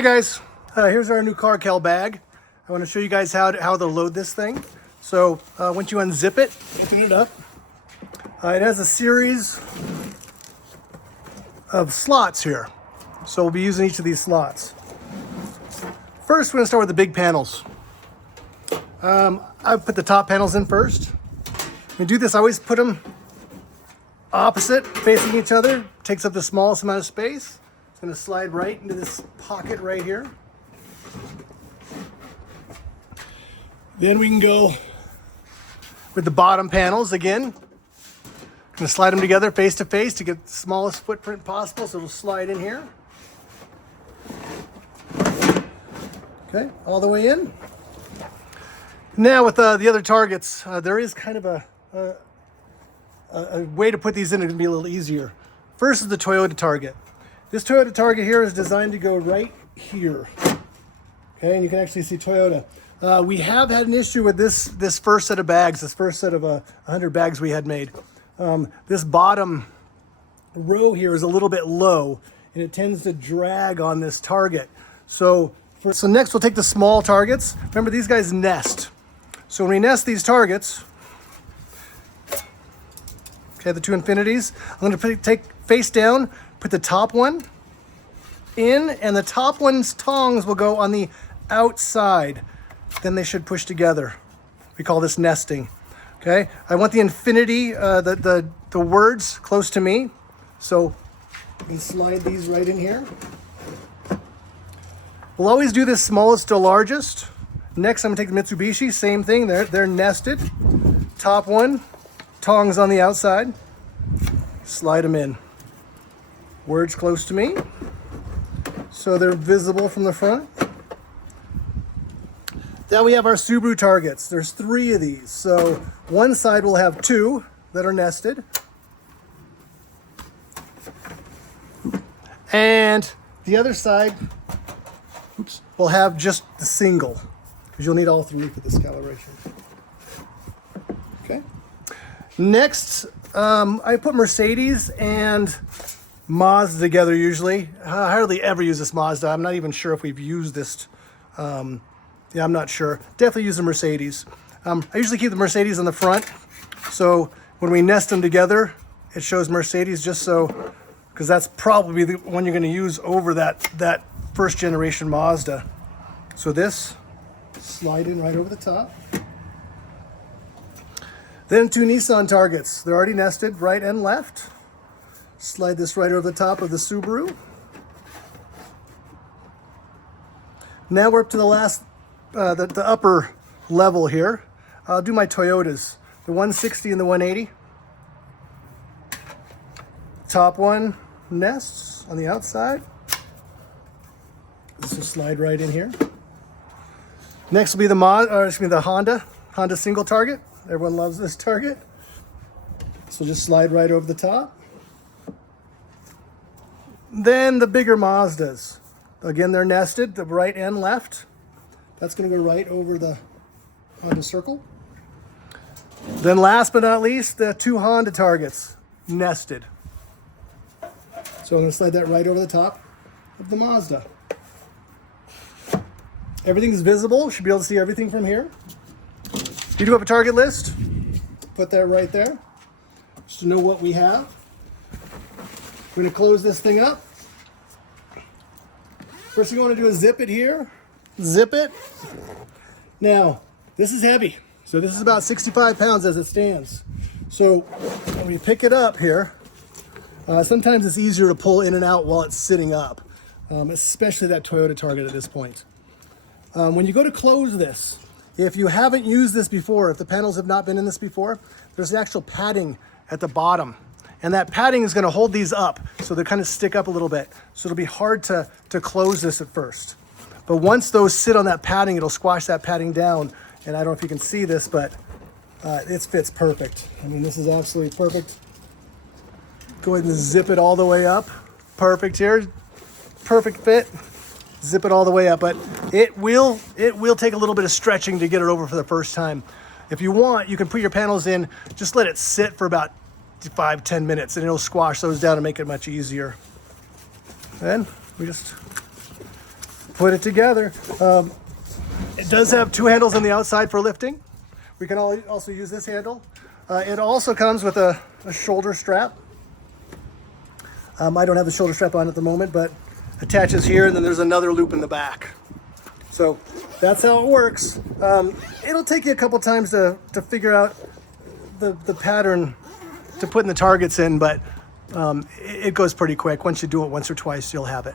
Hi guys, here's our new Carkel bag. I want to show you guys how to load this thing. So once you unzip it, open it up. It has a series of slots here. So we'll be using each of these slots. First, we're going to start with the big panels. I put the top panels in first. When I do this, I always put them opposite, facing each other. Takes up the smallest amount of space. It's going to slide right into this pocket right here. Then we can go with the bottom panels again. Going to slide them together face to face to get the smallest footprint possible, so it'll slide in here. Okay, all the way in. Now with the other targets, there is kind of a way to put these in. It's going to be a little easier. First is the Toyota target. This Toyota target here is designed to go right here. Okay, and you can actually see Toyota. We have had an issue with this first set of bags, this first set of 100 bags we had made. This bottom row here is a little bit low, and it tends to drag on this target. So next we'll take the small targets. Remember, these guys nest. So when we nest these targets, okay, the two infinities, I'm going to take face down, put the top one in, and the top one's tongs will go on the outside. Then they should push together. We call this nesting. Okay, I want the infinity, the words close to me. So you can slide these right in here. We'll always do this smallest to largest. Next, I'm gonna take the Mitsubishi, same thing, they're nested. Top one, tongs on the outside. Slide them in. Words close to me, so they're visible from the front. Then we have our Subaru targets. There's 3 of these. So one side will have 2 that are nested. And the other side, will have just the single, because you'll need all 3 for this calibration. Okay. Next, I put Mercedes and Mazda together usually. I hardly ever use this Mazda. I'm not even sure if we've used this. Yeah, I'm not sure. Definitely use the Mercedes. I usually keep the Mercedes on the front. So when we nest them together, it shows Mercedes just so, because that's probably the one you're going to use over that first generation Mazda. So this, slide in right over the top. Then 2 Nissan targets. They're already nested right and left. Slide this right over the top of the Subaru. Now we're up to the last, the upper level here. I'll do my Toyotas, the 160 and the 180. Top one nests on the outside. This will slide right in here. Next will be the Honda single target. Everyone loves this target. So just slide right over the top. Then the bigger Mazdas. Again, they're nested, the right and left. That's going to go right over the Honda Circle. Then last but not least, the 2 Honda targets, nested. So I'm going to slide that right over the top of the Mazda. Everything's visible. Should be able to see everything from here. You do have a target list. Put that right there, just to know what we have. We're going to close this thing up. First thing you want to do is zip it here. Zip it. Now, this is heavy. So this is about 65 pounds as it stands. So when we pick it up here, sometimes it's easier to pull in and out while it's sitting up, especially that Toyota target at this point. When you go to close this, if you haven't used this before, if the panels have not been in this before, there's an actual padding at the bottom. And that padding is going to hold these up, so they kind of stick up a little bit. So it'll be hard to close this at first. But once those sit on that padding, it'll squash that padding down. And I don't know if you can see this, but it fits perfect. I mean, this is absolutely perfect. Go ahead and zip it all the way up. Perfect here. Perfect fit. Zip it all the way up. But it will take a little bit of stretching to get it over for the first time. If you want, you can put your panels in, just let it sit for about 5-10 minutes, and it'll squash those down and make it much easier. Then we just put it together. It does have 2 handles on the outside for lifting. We can also use this handle. It also comes with a shoulder strap. I don't have the shoulder strap on at the moment, but attaches here, and then there's another loop in the back. So that's how it works. It'll take you a couple times to figure out the pattern to put in the targets in, but it goes pretty quick. Once you do it once or twice, you'll have it.